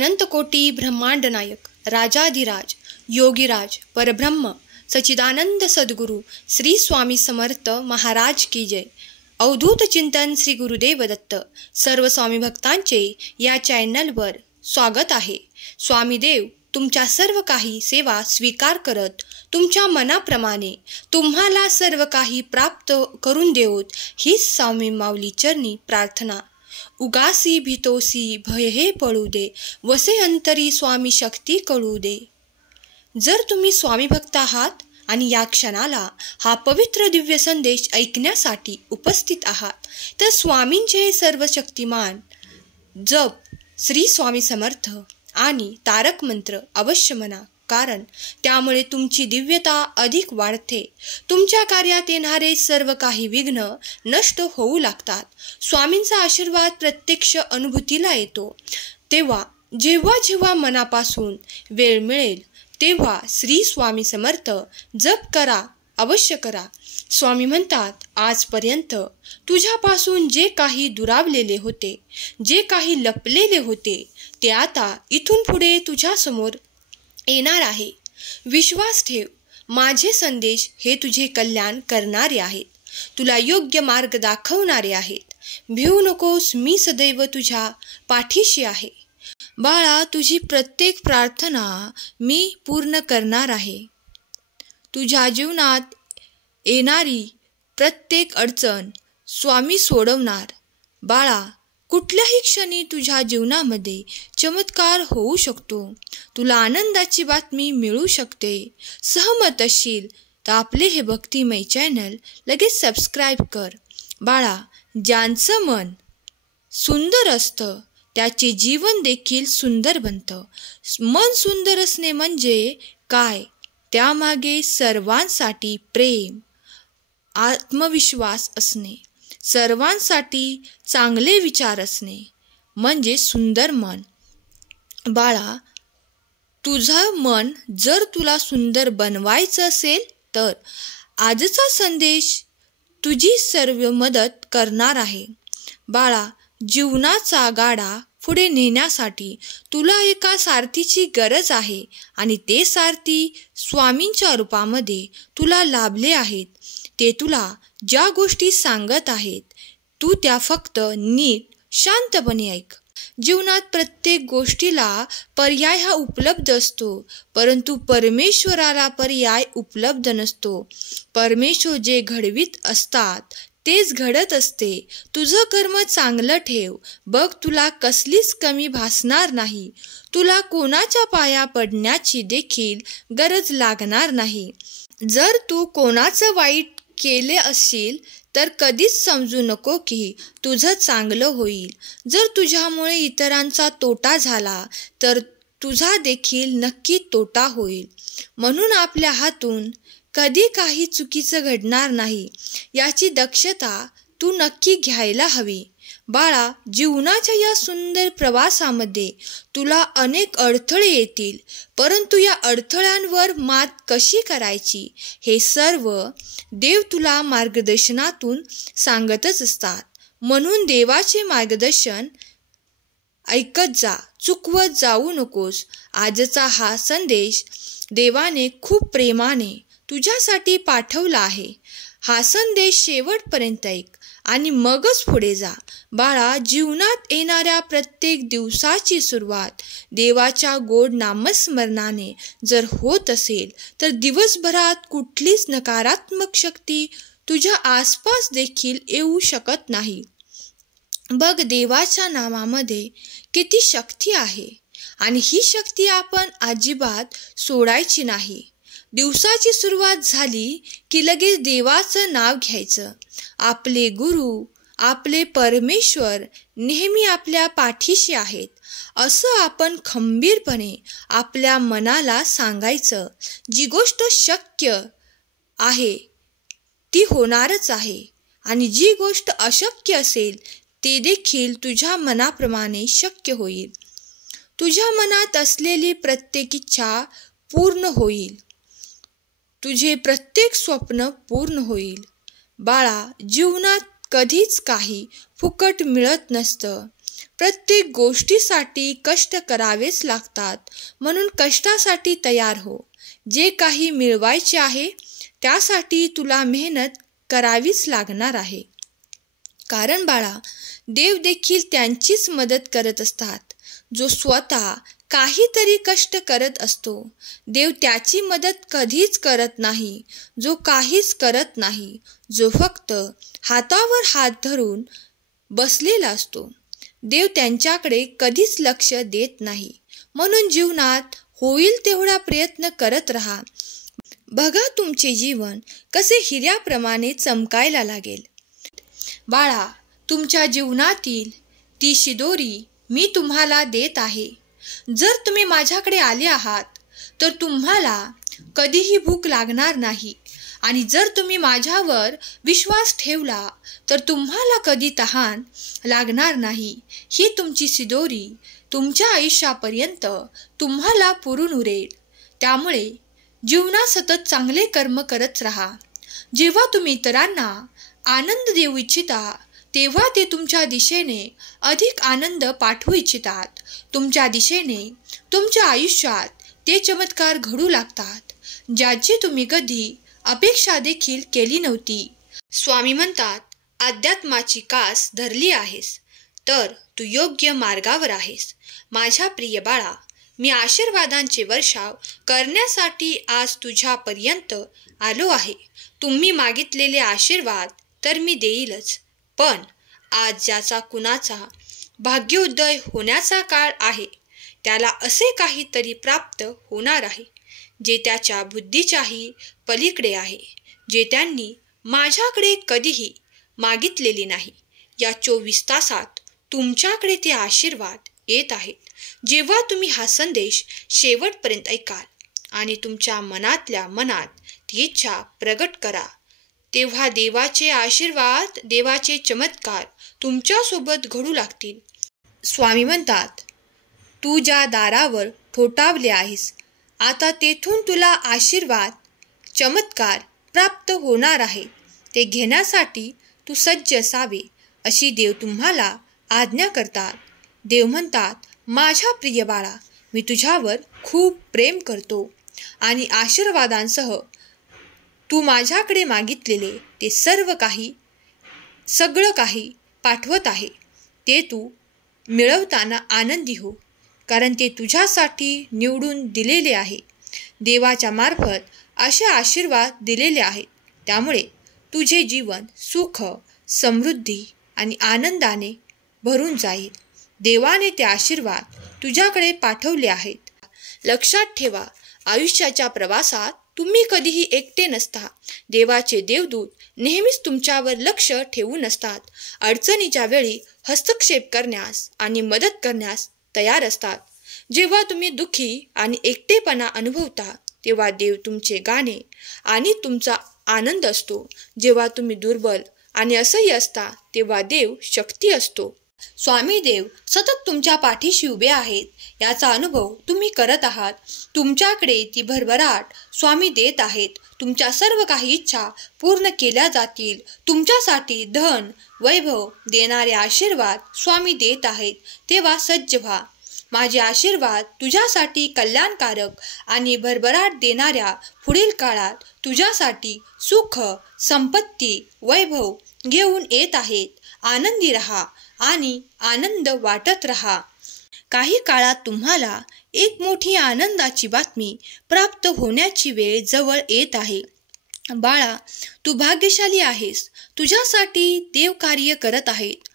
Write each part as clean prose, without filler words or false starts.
अनंतकोटी ब्रह्मांड नायक राजाधिराज योगीराज परब्रह्म सच्चिदानंद सद्गुरु श्री स्वामी समर्थ महाराज की जय। अवधूत चिंतन श्री गुरुदेव दत्त। सर्व स्वामी भक्तांचे या चॅनलवर स्वागत आहे। स्वामीदेव तुमच्या सर्व काही सेवा स्वीकार करत तुमच्या मनाप्रमाणे तुम्हाला सर्व काही प्राप्त करून देवोत हीच स्वामी माऊली चरणी प्रार्थना। उगासी भीतोसी भय हे पळू दे, वसे अंतरी स्वामी शक्ती कळू दे। जर तुम्ही स्वामी भक्त आहात आणि या क्षणाला हा पवित्र दिव्य संदेश ऐकण्यासाठी उपस्थित आहात तर स्वामींचे सर्व शक्तिमान जप श्री स्वामी समर्थ आणि तारक मंत्र अवश्य म्हणा, कारण त्यामुळे तुमची दिव्यता अधिक वाढते। तुमच्या कार्यात येणारे सर्व काही विघ्न नष्ट होऊ लागतात। स्वामींचा आशीर्वाद प्रत्यक्ष अनुभूतीला येतो। तेव्हा जेव्हा मनापासून वेळ मिळेल तेव्हा श्री स्वामी समर्थ जप करा, अवश्य करा। स्वामी म्हणतात, आजपर्यंत तुझ्यापासून जे काही दुरावलेले होते, जे काही लपलेले होते, ते आता इथून पुढे तुझ्या समोर येणार आहे। विश्वास ठेव, माझे संदेश हे तुझे कल्याण करणारे आहेत, तुला योग्य मार्ग दाखवणारे आहेत। भिवू नकोस, मी सदैव तुझ्या पाठीशी आहे। बाळा, तुझी प्रत्येक प्रार्थना मी पूर्ण करणार आहे। तुझ्या जीवनात येणारी प्रत्येक अडचण स्वामी सोडवणार। बाळा, कुठल्याही क्षणी तुझ्या जीवनामध्ये चमत्कार होऊ शकतो, तुला आनंदाची बातमी मिळू शकते। सहमत असशील तर आपले हे भक्तिमय चॅनल लगेच सबस्क्राईब कर। बाळा, ज्यांचं मन सुंदर असतं त्याचे जीवन देखील सुंदर बनतं। मन सुंदर असणे म्हणजे काय? त्यामागे सर्वांसाठी प्रेम, आत्मविश्वास असणे, सर्वांसाठी चांगले विचार असणे म्हणजे सुंदर मन। बाळा, तुझं मन जर तुला सुंदर बनवायचं असेल तर आजचा संदेश तुझी सर्व मदत करणार आहे। बाळा, जीवनाचा गाडा पुढे नेण्यासाठी तुला एका सारथीची गरज आहे आणि ते सारथी स्वामींच्या रूपामध्ये तुला लाभले आहेत। ते तुला ज्या गोष्टी सांगत आहेत तू त्या फक्त नीट शांतपणे ऐक। जीवनात प्रत्येक गोष्टीला पर्याय हा उपलब्ध असतो, परंतु परमेश्वराला पर्याय उपलब्ध नसतो। परमेश्वर जे घडवीत असतात तेच घडत असते। तुझं कर्म चांगलं ठेव, बघ तुला कसलीच कमी भासणार नाही। तुला कोणाच्या पाया पडण्याची देखील गरज लागणार नाही। जर तू कोणाचं वाईट केले असशील तर कधीच समजू नको की तुझं चांगलं होईल। जर तुझ्यामुळे इतरांचा तोटा झाला तर तुझा देखील नक्की तोटा होईल। म्हणून आपल्या हातून कधी काही चुकीचं घडणार नाही याची दक्षता तू नक्की घ्यायला हवी। बाळा, जीवनाच्या या सुंदर प्रवासामध्ये तुला अनेक अडथळे येतील, परंतु या अडथळ्यांवर मात कशी करायची हे सर्व देव तुला मार्गदर्शनातून सांगतच असतात। म्हणून देवाचे मार्गदर्शन ऐकत जा, चुकवत जाऊ नकोस। आजचा हा संदेश देवाने खूप प्रेमाने तुझ्यासाठी पाठवला आहे। हा संदेश शेवटपर्यंत ऐक आणि मगच पुढे जा। बाळा, जीवनात येणाऱ्या प्रत्येक दिवसाची सुरुवात देवाच्या गोड नामस्मरणाने जर होत असेल तर दिवसभरात कुठलीच नकारात्मक शक्ती तुझ्या आसपास देखील येऊ शकत नाही। बघ, देवाच्या नामामध्ये किती शक्ती आहे आणि ही शक्ती आपण अजिबात सोडायची नाही। दिवसाची सुरुवात झाली की लगेच देवाचं नाव घ्यायचं। आपले गुरु, आपले परमेश्वर नेहमी आपल्या पाठीशी आहेत असं आपण खंबीरपणे आपल्या मनाला सांगायचं। जी गोष्ट शक्य आहे ती होणारच आहे आणि जी गोष्ट अशक्य असेल ते देखील तुझ्या मनाप्रमाणे शक्य होईल। तुझ्या मनात असलेली प्रत्येक इच्छा पूर्ण होईल, तुझे प्रत्येक स्वप्न पूर्ण होईल। बाळा, जीवनात कधीच काही फुकट मिळत नसतं। प्रत्येक गोष्टीसाठी कष्ट करावेच लागतात, म्हणून कष्टासाठी तयार हो. जे काही मिळवायचे आहे त्यासाठी तुला मेहनत करावीच लागणार आहे. कारण बाळा, देव देखील त्यांचीच मदत करत असतात. जो स्वतः काहीतरी कष्ट करत असतो, देव त्याची मदत कधीच करत नाही. जो काहीच करत नाही, जो फक्त हातावर हात धरून बसलेला असतो, देव त्यांच्याकडे कधीच लक्ष देत नाही. म्हणून जीवनात होईल तेवढा प्रयत्न करत राहा. बघा, तुमचे जीवन कसे हिऱ्याप्रमाणे चमकायला लागेल. बाळा, तुमच्या जीवनातील ती शिदोरी मी तुम्हाला देत आहे. जर तुम्ही माझ्याकडे आले आहात तर तुम्हाला कधीही भूक लागणार नाही, आणि जर तुम्ही माझ्यावर विश्वास ठेवला तर तुम्हाला कधी तहान लागणार नाही. ही तुमची शिदोरी तुमच्या आयुष्यापर्यंत तुम्हाला पुरून उरेल. त्यामुळे जीवनात सतत चांगले कर्म करत राहा. जेव्हा तुम्ही इतरांना आनंद देऊ इच्छिता तेव्हा ते तुमच्या दिशेने अधिक आनंद पाठवू इच्छितात. तुमच्या दिशेने तुमच्या आयुष्यात ते चमत्कार घडू लागतात ज्याची तुम्ही कधी अपेक्षा देखील केली नव्हती. स्वामी म्हणतात, अध्यात्माची कास धरली आहेस तर तू योग्य मार्गावर आहेस. माझ्या प्रिय बाळा, मी आशीर्वादांचे वर्षाव करण्यासाठी आज तुझ्यापर्यंत आलो आहे. तुम्ही मागितलेले आशीर्वाद तर मी देईलच, पण आज ज्याचा कुणाचा भाग्योदय होण्याचा काळ आहे त्याला असे काहीतरी प्राप्त होणार आहे जे त्याच्या बुद्धीच्याही पलीकडे आहे, जे त्यांनी माझ्याकडे कधीही मागितलेले नाही. या 24 तासात तुमच्याकडे ते आशीर्वाद येत आहेत. जेव्हा तुम्ही हा संदेश शेवटपर्यंत ऐकाल आणि तुमच्या मनातल्या मनात ती इच्छा प्रगट करा, तेव्हा देवाचे आशीर्वाद, देवाचे चमत्कार तुमच्यासोबत घडू लागतील. स्वामी म्हणतात, तू ज्या दारावर ठोठावले आहेस, आता तेथून तुला आशीर्वाद, चमत्कार प्राप्त होणार आहे. ते घेण्यासाठी तू सज्ज असावे अशी देव तुम्हाला आज्ञा करतात. देव म्हणतात, माझ्या प्रिय बाळा, मी तुझ्यावर खूप प्रेम करतो आणि आशीर्वादांसह तू माझ्याकडे मागितलेले ते सगळं काही पाठवत आहे. ते तू मिळवताना आनंदी हो, कारण ते तुझ्यासाठी निवडून दिलेले आहे. देवाच्या मार्फत असे आशीर्वाद दिलेले आहेत. त्यामुळे तुझे जीवन सुख, समृद्धी आणि आनंदाने भरून जाईल. देवाने ते आशीर्वाद तुझ्याकडे पाठवले आहेत. लक्षात ठेवा, आयुष्याच्या प्रवासात तुम्ही कधीही एकटे नसता. देवाचे देवदूत नेहमीच तुमच्यावर लक्ष ठेवून असतात. अडचणीच्या वेळी हस्तक्षेप करण्यास आणि मदत करण्यास तयार असतात. जेव्हा तुम्ही दुःखी आणि एकटेपणा अनुभवता तेव्हा देव तुमचे गाणे आणि तुमचा आनंद असतो. जेव्हा तुम्ही दुर्बल आणि असह्य असता तेव्हा देव शक्ती असतो. स्वामी देव सतत तुमच्या पाठीशी उभे आहेत. याचा अनुभव तुम्ही करत आहात. तुमच्याकडे ती भरभराट स्वामी देत आहेत. तुमच्या सर्व काही इच्छा पूर्ण केल्या जातील. तुमच्यासाठी धन, वैभव देणारे आशीर्वाद स्वामी देत आहेत. तेव्हा सज्ज व्हा. माझे आशीर्वाद तुझ्यासाठी कल्याणकारक आणि भरभराट देणाऱ्या पुढील काळात तुझ्यासाठी सुख, संपत्ती, वैभव घेऊन येत आहेत. आनंदी रहा आणि आनंद वाटत रहा. काही काळात तुम्हाला एक मोठी आनंदाची बातमी प्राप्त होण्याची वेळ जवळ येत आहे. बाळा, तू भाग्यशाली आहेस. तुझ्यासाठी देव कार्य करत आहेत.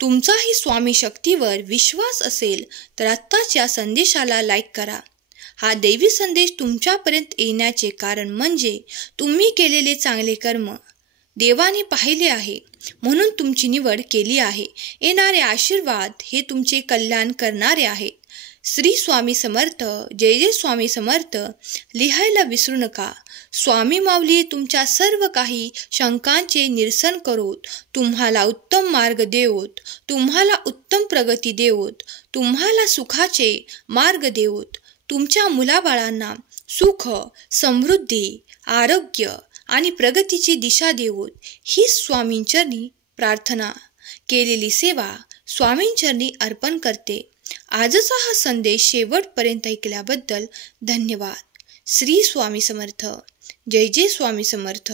तुमचाही स्वामी शक्तीवर विश्वास असेल तर आत्ताच या संदेशाला लाईक करा. हा दैवी संदेश तुमच्यापर्यंत येण्याचे कारण म्हणजे तुम्ही केलेले चांगले कर्म देवाने पाहिले आहे, म्हणून तुमची निवड केली आहे. येणारे आशीर्वाद हे तुमचे कल्याण करणारे आहेत. श्री स्वामी समर्थ. जय जय स्वामी समर्थ लिहायला विसरू नका. स्वामी माऊली तुमच्या सर्व काही शंकांचे निरसन करोत, तुम्हाला उत्तम मार्ग देवोत, तुम्हाला उत्तम प्रगती देवोत, तुम्हाला सुखाचे मार्ग देवोत, तुमच्या मुलाबाळांना सुख, समृद्धी, आरोग्य आणि प्रगतीची दिशा देवोत. ही स्वामींचरणी प्रार्थना केलेली सेवा स्वामींचरणी अर्पण करते. आजचा हा संदेश शेवटपर्यंत ऐकल्याबद्दल धन्यवाद. श्री स्वामी समर्थ. जय जय स्वामी समर्थ.